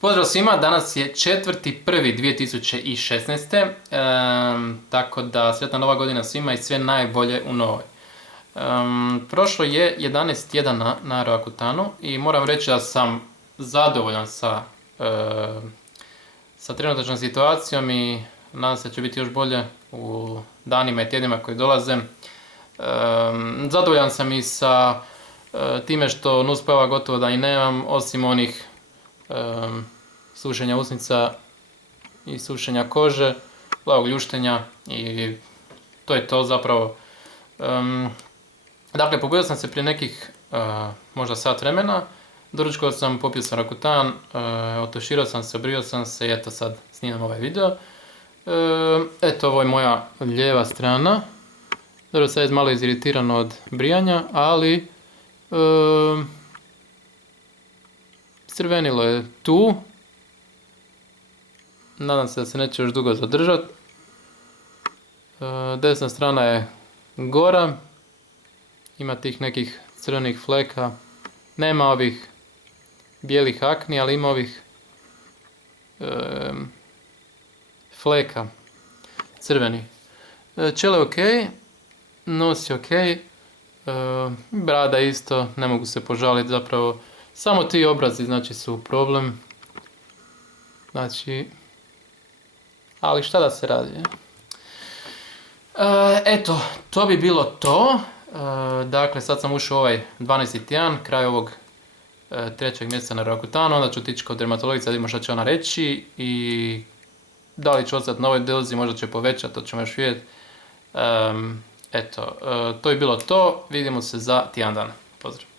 Pozdrav svima, danas je 4.1.2016. Tako da sretna nova godina svima i sve najbolje u novoj. Prošlo je 11 tjedana na Roakutanu i moram reći da sam zadovoljan sa trenutačnom situacijom i nadam se da će biti još bolje u danima i tjednima koji dolaze. Zadovoljan sam i sa time što nuspojava gotovo da i nemam, osim onih sušenja usnica i sušenja kože, plavog ljuštenja i to je to zapravo. Dakle, pobudio sam se prije nekih možda sat vremena, doručkao sam, popio sam Roakutan, otuširao sam se, obrio sam se i eto sad snimam ovaj video. Eto, ovo je moja lijeva strana. Dobro, sad je malo iziritirano od brijanja, ali crvenilo je tu. Nadam se da se neće još dugo zadržati. Desna strana je gora. Ima tih nekih crvenih fleka. Nema ovih bijelih akni, ali ima ovih fleka crveni. Čelo je ok, nos je ok, brada isto, ne mogu se požaliti zapravo. Samo ti obrazi znači su problem. Znači, ali šta da se radi? Eto, to bi bilo to. Dakle, sad sam ušao u ovaj 12. tjedan, kraj ovog 3. mjeseca na Roakutanu, onda ću otići kod dermatologice da vidimo šta će ona reći i da li će ostati na ovoj dozi, možda će povećati, to ćemo još vidjeti. Eto, to je bilo to, vidimo se za tjedan dana. Pozdrav.